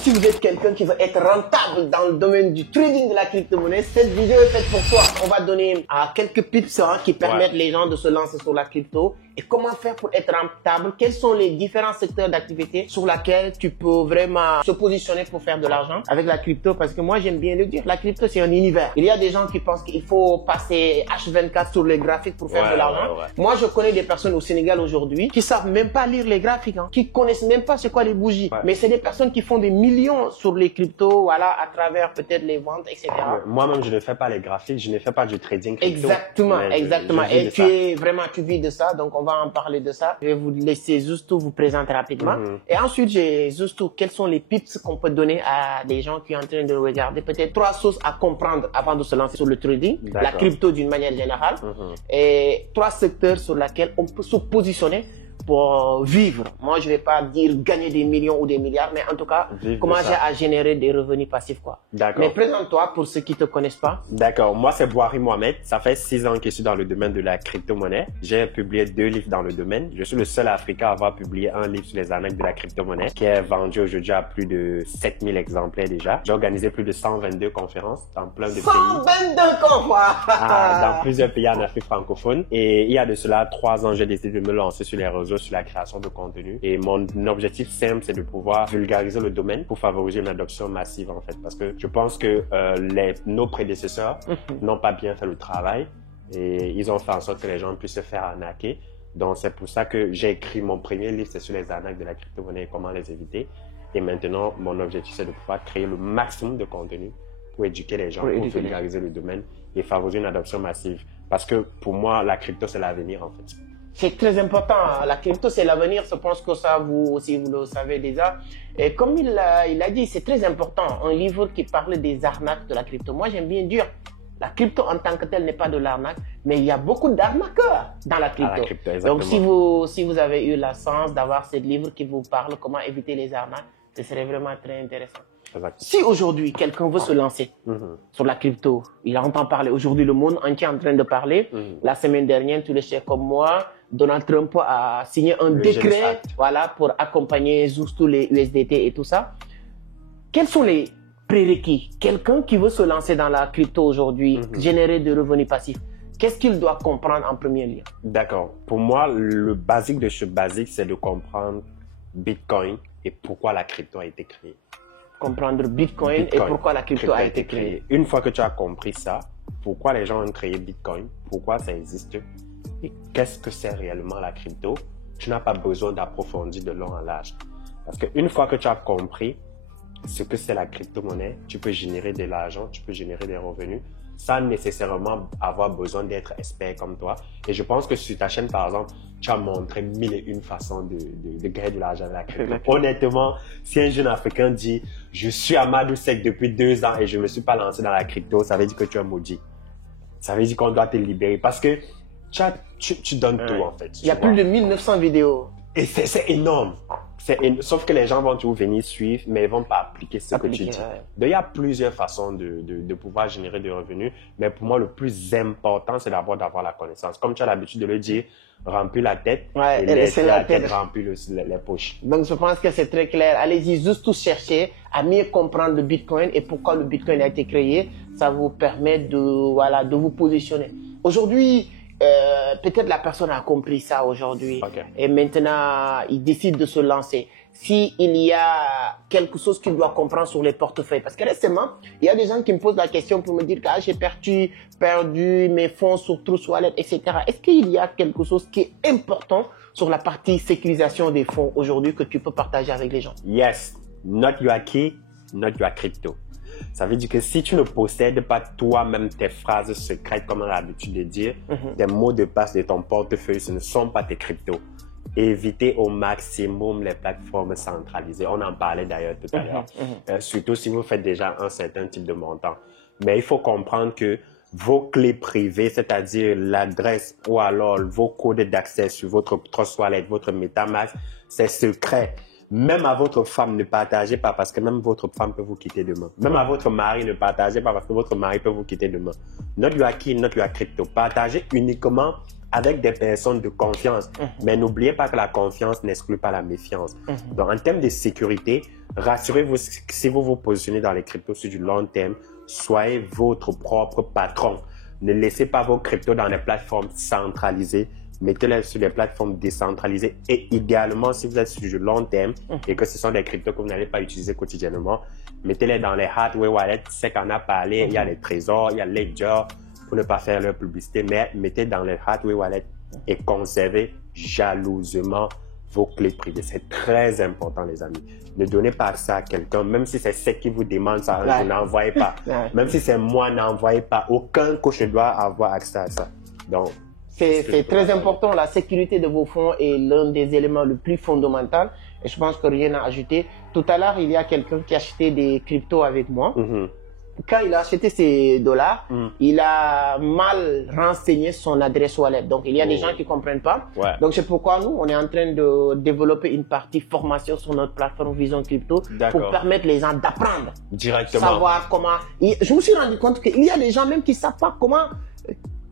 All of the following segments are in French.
Si vous êtes quelqu'un qui veut être rentable dans le domaine du trading de la crypto-monnaie, cette vidéo est faite pour toi. On va donner quelques tips qui permettent les gens de se lancer sur la crypto et comment faire pour être rentable. Quels sont les différents secteurs d'activité sur lesquels tu peux vraiment se positionner pour faire de l'argent avec la crypto. Parce que moi, j'aime bien le dire, la crypto, c'est un univers. Il y a des gens qui pensent qu'il faut passer H24 sur les graphiques pour faire de l'argent. Moi, je connais des personnes au Sénégal aujourd'hui qui savent même pas lire les graphiques, qui connaissent même pas c'est quoi les bougies. Mais c'est des personnes qui font des millions sur les cryptos, voilà, à travers peut-être les ventes, etc. Moi-même, je ne fais pas les graphiques, je ne fais pas du trading crypto. Exactement, exactement. Et tu vis de ça, donc on va en parler de ça. Je vais vous laisser juste vous présenter rapidement. Et ensuite, j'ai juste quels sont les tips qu'on peut donner à des gens qui sont en train de regarder. Peut-être 3 choses à comprendre avant de se lancer sur le trading, la crypto d'une manière générale. Et 3 secteurs sur lesquels on peut se positionner pour vivre. Moi, je vais pas dire gagner des millions ou des milliards, mais en tout cas, commencer à générer des revenus passifs, quoi. D'accord. Mais présente-toi pour ceux qui te connaissent pas. D'accord. Moi, c'est Boari Mohamed. Ça fait 6 ans que je suis dans le domaine de la crypto-monnaie. J'ai publié 2 livres dans le domaine. Je suis le seul Africain à avoir publié un livre sur les arnaques de la crypto-monnaie qui est vendu aujourd'hui à plus de 7000 exemplaires déjà. J'ai organisé plus de 122 conférences dans plein de pays. 122 conférences dans plusieurs pays en Afrique francophone. Et il y a de cela 3 ans, j'ai décidé de me lancer sur les réseaux, sur la création de contenu. Et mon objectif simple, c'est de pouvoir vulgariser le domaine pour favoriser une adoption massive, en fait. Parce que je pense que nos prédécesseurs n'ont pas bien fait le travail et ils ont fait en sorte que les gens puissent se faire arnaquer. Donc, c'est pour ça que j'ai écrit mon premier livre, c'est sur les arnaques de la crypto-monnaie et comment les éviter. Et maintenant, mon objectif, c'est de pouvoir créer le maximum de contenu pour éduquer les gens, pour vulgariser le domaine et favoriser une adoption massive. Parce que pour moi, la crypto, c'est l'avenir, en fait. C'est très important. La crypto, c'est l'avenir. Je pense que ça, vous aussi, vous le savez déjà. Et comme il a dit, c'est très important. Un livre qui parle des arnaques de la crypto. Moi, j'aime bien dire, la crypto en tant que telle n'est pas de l'arnaque, mais il y a beaucoup d'arnaqueurs dans la crypto. Donc, si vous avez eu la chance d'avoir ce livre qui vous parle comment éviter les arnaques, ce serait vraiment très intéressant. Si aujourd'hui, quelqu'un veut se lancer sur la crypto, il entend parler. Aujourd'hui, le monde entier est en train de parler. La semaine dernière, tu le sais comme moi, Donald Trump a signé un décret pour accompagner juste tous les USDT et tout ça. Quels sont les prérequis? Quelqu'un qui veut se lancer dans la crypto aujourd'hui, générer des revenus passifs, qu'est-ce qu'il doit comprendre en premier lieu? D'accord. Pour moi, le basique de ce basique, c'est de comprendre Bitcoin et pourquoi la crypto a été créée. Comprendre Bitcoin et pourquoi la crypto a été créée. Une fois que tu as compris ça, pourquoi les gens ont créé Bitcoin, pourquoi ça existe et qu'est-ce que c'est réellement la crypto, tu n'as pas besoin d'approfondir de long en large. Parce qu'une fois que tu as compris ce que c'est la crypto-monnaie, tu peux générer de l'argent, tu peux générer des revenus sans nécessairement avoir besoin d'être expert comme toi. Et je pense que sur ta chaîne, par exemple, tu as montré 1001 façons de gagner de l'argent avec la crypto. Honnêtement, si un jeune Africain dit « Je suis à Amadou Seck depuis 2 ans et je ne me suis pas lancé dans la crypto », ça veut dire que tu es maudit. Ça veut dire qu'on doit te libérer parce que tu donnes tout en fait. Il y a plus de 1900 vidéos. Et c'est énorme. Sauf que les gens vont toujours venir suivre, mais ils ne vont pas appliquer ce que tu dis. Donc, il y a plusieurs façons de pouvoir générer des revenus. Mais pour moi, le plus important, c'est d'abord d'avoir la connaissance. Comme tu as l'habitude de le dire, remplis la tête et laisser la tête remplir les poches. Donc, je pense que c'est très clair. Allez-y, juste tout chercher à mieux comprendre le Bitcoin et pourquoi le Bitcoin a été créé. Ça vous permet de vous positionner. Aujourd'hui, peut-être la personne a compris ça aujourd'hui et maintenant il décide de se lancer. S'il y a quelque chose qu'il doit comprendre sur les portefeuilles, parce que récemment il y a des gens qui me posent la question pour me dire que j'ai perdu mes fonds sur Trust Wallet, etc. Est-ce qu'il y a quelque chose qui est important sur la partie sécurisation des fonds aujourd'hui que tu peux partager avec les gens? Yes, not your key, not your crypto. Ça veut dire que si tu ne possèdes pas toi-même tes phrases secrètes, comme on a l'habitude de dire, tes mots de passe de ton portefeuille, ce ne sont pas tes cryptos. Évitez au maximum les plateformes centralisées. On en parlait d'ailleurs tout à l'heure. Surtout si vous faites déjà un certain type de montant. Mais il faut comprendre que vos clés privées, c'est-à-dire l'adresse ou alors vos codes d'accès sur votre Trust Wallet, votre MetaMask, c'est secret. Même à votre femme, ne partagez pas parce que même votre femme peut vous quitter demain. Même à votre mari, ne partagez pas parce que votre mari peut vous quitter demain. Not your key, not your crypto. Partagez uniquement avec des personnes de confiance. Mais n'oubliez pas que la confiance n'exclut pas la méfiance. Donc, en termes de sécurité, rassurez-vous, si vous vous positionnez dans les cryptos sur du long terme, soyez votre propre patron. Ne laissez pas vos cryptos dans des plateformes centralisées. Mettez-les sur des plateformes décentralisées. Et idéalement, si vous êtes sur du long terme et que ce sont des cryptos que vous n'allez pas utiliser quotidiennement, mettez-les dans les hardware wallets. C'est qu'on a parlé, il y a les trésors, il y a Ledger, pour ne pas faire leur publicité, mais mettez dans les hardware wallets et conservez jalousement vos clés privées. C'est très important, les amis. Ne donnez pas ça à quelqu'un, même si c'est ce qui vous demande ça, vous n'envoyez pas. Même si c'est moi, n'envoyez pas. Aucun coach ne doit avoir accès à ça. Donc, c'est très important. La sécurité de vos fonds est l'un des éléments le plus fondamental. Et je pense que rien à ajouter. Tout à l'heure, il y a quelqu'un qui a acheté des cryptos avec moi. Quand il a acheté ses dollars, il a mal renseigné son adresse wallet. Donc, il y a des gens qui ne comprennent pas. Donc, c'est pourquoi nous, on est en train de développer une partie formation sur notre plateforme Vision Crypto pour permettre les gens d'apprendre. Directement. Savoir comment... Je me suis rendu compte qu'il y a des gens même qui ne savent pas comment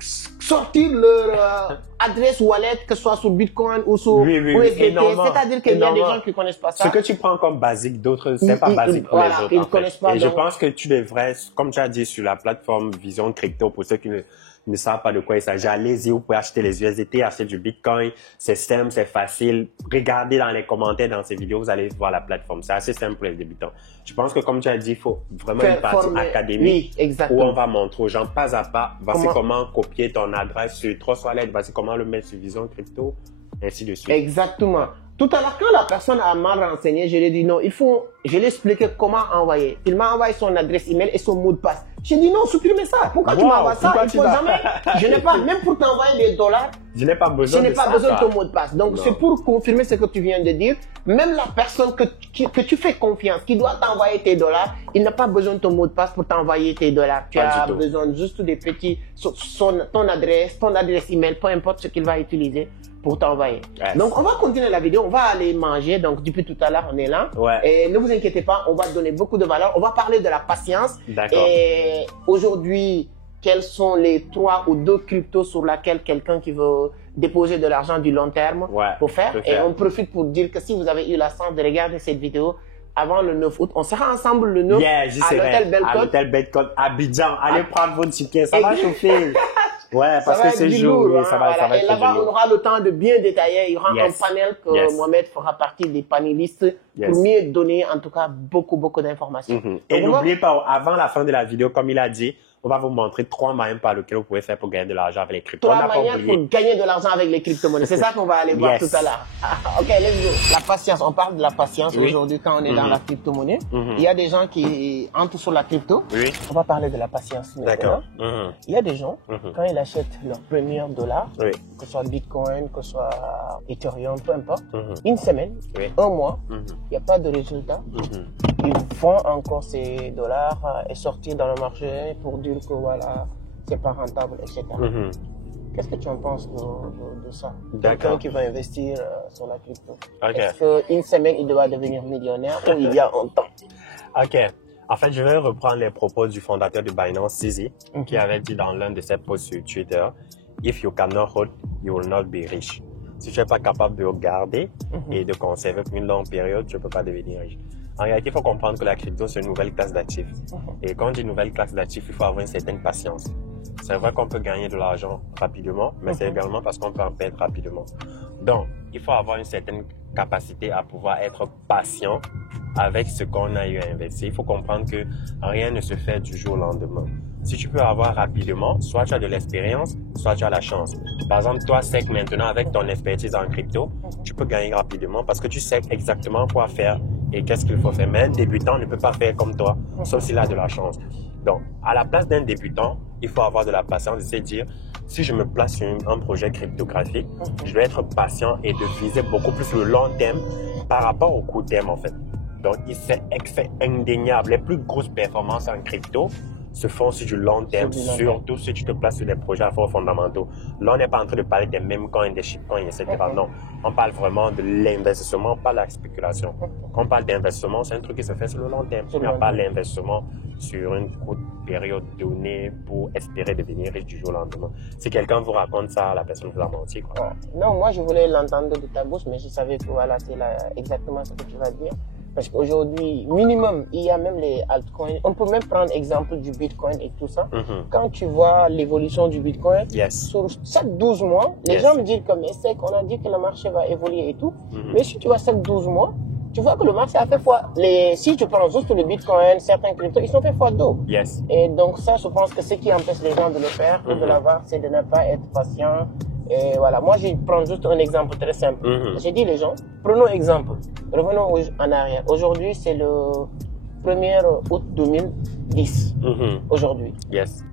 sortir leur adresse wallet, que ce soit sur Bitcoin ou sur USDT. C'est-à-dire qu'il y a des gens qui ne connaissent pas ça. Ce que tu prends comme basique, d'autres, c'est pas basique pour les autres. Ils ne connaissent pas. Et je pense que tu devrais, comme tu as dit sur la plateforme Vision Crypto, pour ceux qui ne savent pas de quoi il s'agit, allez-y, vous pouvez acheter les USDT, acheter du Bitcoin. C'est simple, c'est facile. Regardez dans les commentaires dans ces vidéos, vous allez voir la plateforme. C'est assez simple pour les débutants. Je pense que comme tu as dit, il faut vraiment une partie académique où on va montrer aux gens pas à pas, voici comment copier ton adresse sur Trust Wallet, voici comment le mettre sur Vision Crypto, ainsi de suite. Exactement. Tout à l'heure, quand la personne a mal renseigné, je lui ai dit non, je lui ai expliqué comment envoyer. Il m'a envoyé son adresse email et son mot de passe. J'ai dit non, supprimez ça. Pourquoi tu m'envoies ça? Il faut jamais. Je n'ai pas, même pour t'envoyer des dollars, je n'ai pas besoin de ton mot de passe. Donc, c'est pour confirmer ce que tu viens de dire. Même la personne que tu fais confiance, qui doit t'envoyer tes dollars, il n'a pas besoin de ton mot de passe pour t'envoyer tes dollars. Tu as besoin juste des petits, ton adresse email, peu importe ce qu'il va utiliser pour t'envoyer. Donc, on va continuer la vidéo. On va aller manger. Donc, depuis tout à l'heure, on est là. Et ne vous inquiétez pas, on va donner beaucoup de valeur. On va parler de la patience. Et aujourd'hui, quels sont les 3 ou 2 cryptos sur lesquels quelqu'un qui veut déposer de l'argent du long terme pour faire. Et on profite pour dire que si vous avez eu la chance de regarder cette vidéo avant le 9 août, on sera ensemble le 9 à l'hôtel Belle Côte. À l'hôtel Belle Côte, Abidjan. Allez prendre votre ticket, ça va chauffer. Parce que c'est jour, ça va être. Et là-bas, on aura le temps de bien détailler. Il y aura un panel que Mohamed fera partie des panélistes pour mieux donner, en tout cas, beaucoup d'informations. Et n'oubliez pas, avant la fin de la vidéo, comme il a dit, on va vous montrer 3 moyens par lesquels vous pouvez faire pour gagner de l'argent avec les cryptos. 3 moyens pour gagner de l'argent avec les crypto-monnaies. C'est ça qu'on va aller voir tout à l'heure. Ok, let's go. La patience, on parle de la patience aujourd'hui quand on est dans la crypto-monnaie. Il y a des gens qui entrent sur la crypto. On va parler de la patience maintenant. Il y a des gens, quand ils achètent leur premier dollar, que ce soit Bitcoin, que ce soit Ethereum, peu importe, une semaine, un mois, il n'y a pas de résultat. Ils font encore ces dollars et sortir dans le marché pour dire que voilà, c'est pas rentable, etc. Qu'est-ce que tu en penses de ça? Quelqu'un qui va investir sur la crypto. Est-ce qu'une semaine, il doit devenir millionnaire ou il y a un temps? En fait, je vais reprendre les propos du fondateur de Binance, CZ, qui avait dit dans l'un de ses posts sur Twitter, « If you cannot hold, you will not be rich ». Si tu n'es pas capable de garder et de conserver pour une longue période, tu ne peux pas devenir riche. En réalité, il faut comprendre que la crypto, c'est une nouvelle classe d'actifs. Et quand on dit nouvelle classe d'actifs, il faut avoir une certaine patience. C'est vrai qu'on peut gagner de l'argent rapidement, mais c'est également parce qu'on peut en perdre rapidement. Donc, il faut avoir une certaine capacité à pouvoir être patient avec ce qu'on a eu à investir. Il faut comprendre que rien ne se fait du jour au lendemain. Si tu peux avoir rapidement, soit tu as de l'expérience, soit tu as la chance. Par exemple, toi, c'est que maintenant, avec ton expertise en crypto, tu peux gagner rapidement parce que tu sais exactement quoi faire et qu'est-ce qu'il faut faire. Mais un débutant ne peut pas faire comme toi, sauf s'il a de la chance. Donc, à la place d'un débutant, il faut avoir de la patience et se dire, si je me place sur un projet cryptographique, je vais être patient et de viser beaucoup plus le long terme par rapport au court terme, en fait. Donc, c'est indéniable. Les plus grosses performances en crypto se font sur du long terme, surtout si tu te places sur des projets à forts fondamentaux. Là, on n'est pas en train de parler des mêmes coins, des shitcoins, etc. Non, on parle vraiment de l'investissement, pas de la spéculation. Quand on parle d'investissement, c'est un truc qui se fait sur le long terme. Il n'y a pas l'investissement sur une courte période donnée pour espérer devenir riche du jour au lendemain. Si quelqu'un vous raconte ça, la personne vous a menti, quoi. Non, moi, je voulais l'entendre de ta bouche, mais je savais que voilà, c'est exactement ce que tu vas dire. Parce qu'aujourd'hui, minimum, il y a même les altcoins. On peut même prendre l'exemple du Bitcoin et tout ça. Quand tu vois l'évolution du Bitcoin, sur chaque 12 mois, les gens me disent comme c'est qu'on a dit que le marché va évoluer et tout. Mais si tu vois chaque 12 mois, tu vois que le marché a fait fois. Si tu prends juste le Bitcoin, certains cryptos, ils sont fait fois d'eau. Et donc ça, je pense que ce qui empêche les gens de le faire ou de l'avoir, c'est de ne pas être patient. Et voilà, moi je prends juste un exemple très simple. J'ai dit les gens, prenons exemple, revenons en arrière. Aujourd'hui c'est le 1er août 2010. Aujourd'hui.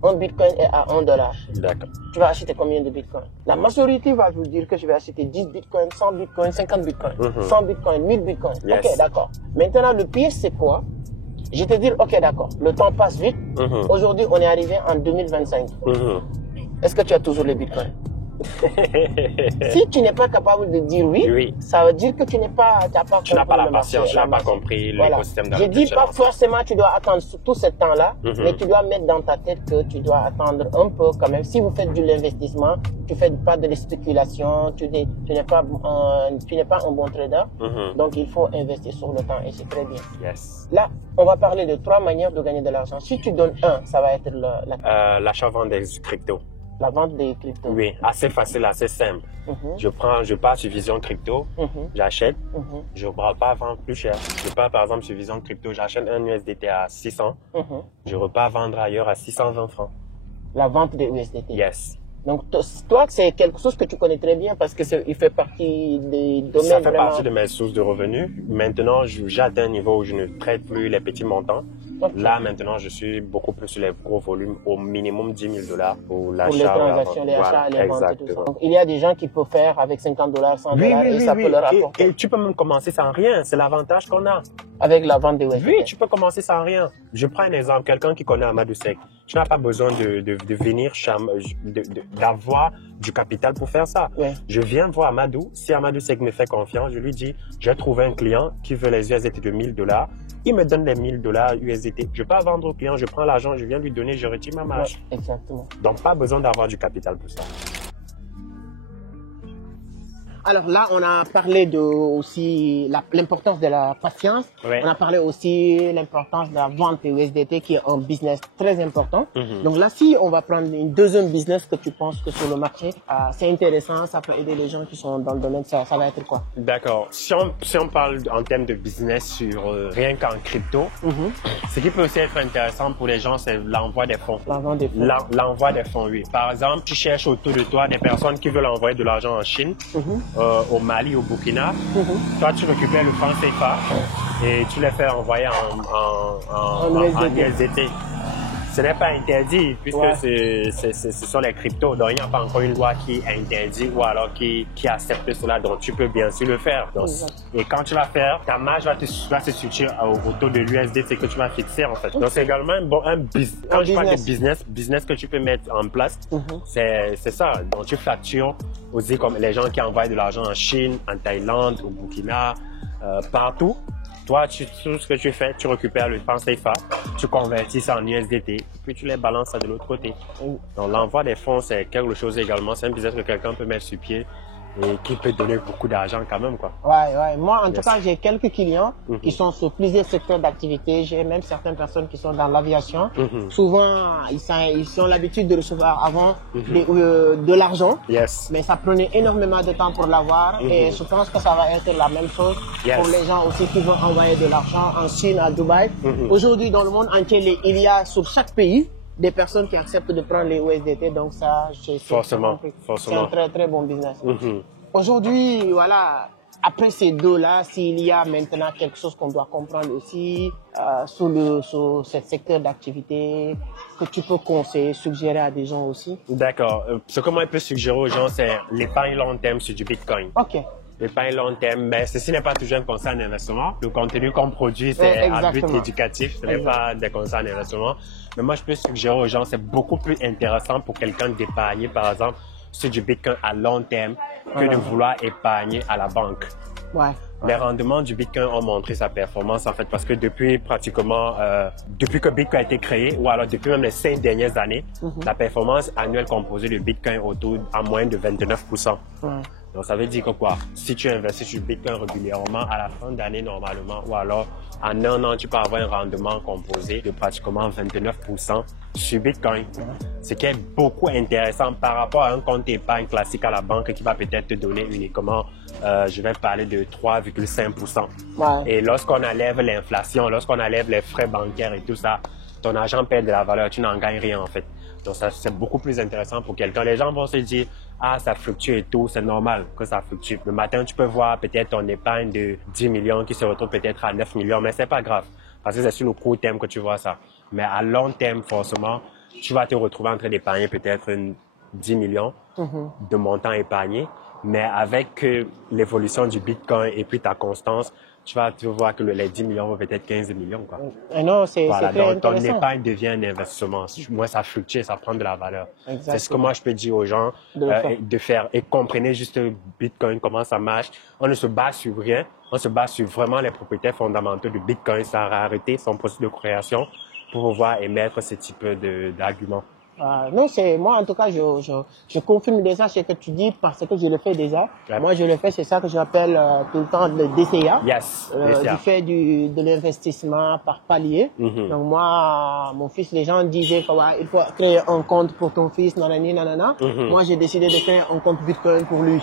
Un bitcoin est à $1. D'accord. Tu vas acheter combien de bitcoins? La majorité va vous dire que je vais acheter 10 bitcoins, 100 bitcoins, 50 bitcoins, 100 bitcoins, 1000 bitcoins. Ok, d'accord. Maintenant le pire c'est quoi? Je te dire, ok d'accord, le temps passe vite. Aujourd'hui on est arrivé en 2025. Est-ce que tu as toujours les bitcoins? Si tu n'es pas capable de dire oui, ça veut dire que tu n'as pas la patience, tu n'as pas compris l'écosystème Je dis pas forcément tu dois attendre tout ce temps-là, mais tu dois mettre dans ta tête que tu dois attendre un peu quand même. Si vous faites de l'investissement, tu ne fais pas de la spéculation, tu n'es pas un bon trader, donc il faut investir sur le temps et c'est très bien. Là, on va parler de 3 manières de gagner de l'argent. Si tu donnes ça va être l'achat-vente des cryptos. La vente des cryptos. Oui, assez facile, assez simple. Je pars sur Vision Crypto, j'achète, je ne repars pas vendre plus cher. Je pars par exemple sur Vision Crypto, j'achète un USDT à 600, je repars vendre ailleurs à 620 francs. La vente des USDT? Donc toi, c'est quelque chose que tu connais très bien parce que il fait partie des domaines. Ça fait partie de mes sources de revenus. Maintenant, j'ai atteint un niveau où je ne traite plus les petits montants. Là, maintenant, je suis beaucoup plus sur les gros volumes, au minimum $10 000 pour l'achat. Pour les transactions, les achats, les ventes et tout ça. Donc, il y a des gens qui peuvent faire avec $50, $100 et ça peut leur apporter. Et tu peux même commencer sans rien. C'est l'avantage qu'on a. Avec la vente des USDT. Oui, tu peux commencer sans rien. Je prends un exemple. Quelqu'un qui connaît Amadou Seck. Tu n'as pas besoin de venir d'avoir du capital pour faire ça. Je viens voir Amadou. Si Amadou Seck me fait confiance, je lui dis, j'ai trouvé un client qui veut les USDT de $1000. Il me donne les $1000 USDT. Je ne vais pas vendre au client, je prends l'argent, je viens lui donner, je retire ma marge. Exactement. Donc, pas besoin d'avoir du capital pour ça. Alors là, on a parlé de aussi l'importance de la patience. On a parlé aussi l'importance de la vente des USDT qui est un business très important. Donc là, si on va prendre une deuxième business que tu penses que sur le marché, c'est intéressant, ça peut aider les gens qui sont dans le domaine, ça va être quoi? D'accord. Si on parle en termes de business sur rien qu'en crypto, ce qui peut aussi être intéressant pour les gens, c'est l'envoi des fonds. L'envoi des fonds. L'envoi des fonds, oui. Par exemple, tu cherches autour de toi des personnes qui veulent envoyer de l'argent en Chine. Au Mali, au Burkina, toi tu récupères le franc CFA et tu les fais envoyer en USDT. Ce n'est pas interdit puisque ce sont les cryptos, donc il n'y a pas encore une loi qui interdit ou alors qui accepte cela, donc tu peux bien sûr le faire. Donc, et quand tu vas faire, ta marge va se situer au taux de l'USDT que tu vas fixer en fait. Donc c'est également un business. Quand je parle de business que tu peux mettre en place, c'est ça. Donc tu factures aussi comme les gens qui envoient de l'argent en Chine, en Thaïlande, au Burkina, partout. Toi, tout ce que tu fais, tu récupères le franc CFA, tu convertis ça en USDT, puis tu les balances ça de l'autre côté. Donc l'envoi des fonds, c'est quelque chose également. C'est un business que quelqu'un peut mettre sur pied et qui peut donner beaucoup d'argent quand même, quoi. Moi, en tout cas, j'ai quelques clients qui sont sur plusieurs secteurs d'activité. J'ai même certaines personnes qui sont dans l'aviation. Souvent, ils ont l'habitude de recevoir avant de l'argent. Mais ça prenait énormément de temps pour l'avoir. Et je pense que ça va être la même chose pour les gens aussi qui vont envoyer de l'argent en Chine, à Dubaï. Aujourd'hui, dans le monde entier, il y a sur chaque pays des personnes qui acceptent de prendre les USDT, donc ça, c'est un très très bon business. Aujourd'hui, voilà, après ces deux-là, s'il y a maintenant quelque chose qu'on doit comprendre aussi sur ce secteur d'activité, que tu peux conseiller, suggérer à des gens aussi? D'accord. Ce que moi je peux suggérer aux gens, c'est l'épargne long terme sur du Bitcoin. l'épargne long terme, mais ceci n'est pas toujours un conseil d'investissement. Le contenu qu'on produit, c'est à but éducatif, ce n'est pas des conseils d'investissement. Mais moi, je peux suggérer aux gens, c'est beaucoup plus intéressant pour quelqu'un d'épargner, par exemple, sur du Bitcoin à long terme que de vouloir épargner à la banque. Les rendements du Bitcoin ont montré sa performance en fait parce que depuis pratiquement, depuis que Bitcoin a été créé ou alors depuis même les 5 dernières années, la performance annuelle composée de Bitcoin autour en moyenne de 29%. Donc ça veut dire que quoi? Si tu investis sur Bitcoin régulièrement, à la fin d'année normalement, ou alors en un an, tu peux avoir un rendement composé de pratiquement 29% sur Bitcoin. Ce qui est beaucoup intéressant par rapport à un compte épargne classique à la banque qui va peut-être te donner uniquement, je vais parler de 3,5%. Et lorsqu'on enlève l'inflation, lorsqu'on enlève les frais bancaires et tout ça, ton argent perd de la valeur, tu n'en gagnes rien en fait. Donc ça, c'est beaucoup plus intéressant pour quelqu'un. Les gens vont se dire, ah, ça fluctue et tout, c'est normal que ça fluctue. Le matin, tu peux voir peut-être ton épargne de 10 millions qui se retrouve peut-être à 9 millions, mais c'est pas grave. Parce que c'est sur le court terme que tu vois ça. Mais à long terme, forcément, tu vas te retrouver en train d'épargner peut-être 10 millions de montant épargné. Mais avec l'évolution du Bitcoin et puis ta constance, tu vas voir que les 10 millions vont peut-être 15 millions. Quoi. Non, c'est voilà, très donc intéressant. ton épargne devient un investissement. Moi, ça fluctue, ça prend de la valeur. C'est ce que moi, je peux dire aux gens de faire. Et comprenez juste Bitcoin, comment ça marche. On ne se base sur rien. On se base sur vraiment les propriétaires fondamentaux de Bitcoin, sa rareté, son processus de création, pour pouvoir émettre ce type d'arguments. Non, c'est moi en tout cas, je confirme déjà ce que tu dis parce que je le fais déjà. Moi, je le fais, c'est ça que j'appelle tout le temps le DCA. Du fait de l'investissement par palier. Donc moi, mon fils, les gens disaient qu'il faut créer un compte pour ton fils, nanana. Moi, j'ai décidé de créer un compte Bitcoin pour lui.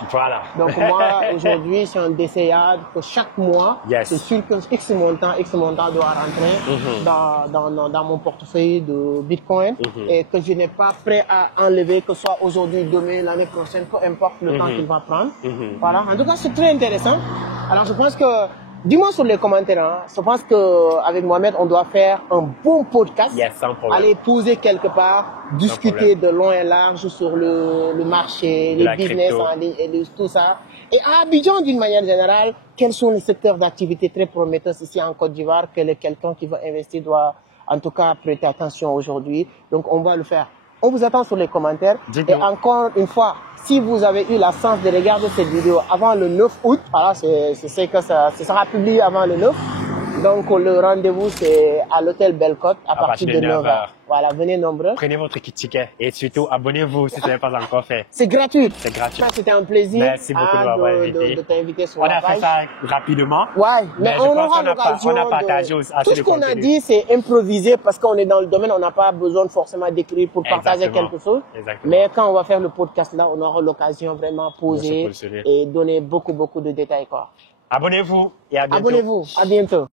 Donc moi, aujourd'hui, c'est un DCA que chaque mois, c'est sûr que X montant doit rentrer dans mon portefeuille de Bitcoin et que je n'ai pas prêt à enlever, que ce soit aujourd'hui, demain, l'année prochaine, peu importe le temps qu'il va prendre. Voilà. En tout cas, c'est très intéressant. Alors, je pense que, dis-moi sur les commentaires, hein, je pense qu'avec Mohamed, on doit faire un bon podcast. Sans problème. Aller poser quelque part, discuter de long et large sur le marché, les business en ligne et tout ça. Et à Abidjan, d'une manière générale, quels sont les secteurs d'activité très prometteurs ici en Côte d'Ivoire que quelqu'un qui veut investir doit en tout cas prêter attention aujourd'hui. Donc on va le faire. On vous attend sur les commentaires. Et encore une fois, si vous avez eu la chance de regarder cette vidéo avant le 9 août, voilà, c'est que ça sera publié avant le 9. Donc le rendez-vous c'est à l'hôtel Bellecote à partir de 9h. Voilà, venez nombreux. Prenez votre ticket et surtout abonnez-vous si ce n'est pas encore fait. C'est gratuit. C'est gratuit. C'était un plaisir. Merci beaucoup de m'avoir invité. De t'inviter sur la page. On a fait ça rapidement. Mais on aura l'occasion. On a partagé aussi assez tout ce qu'on a dit, c'est improvisé parce qu'on est dans le domaine, on n'a pas besoin forcément d'écrire pour partager quelque chose. Mais quand on va faire le podcast là, on aura l'occasion vraiment de poser et donner beaucoup de détails quoi. Abonnez-vous et à bientôt. Abonnez-vous, à bientôt.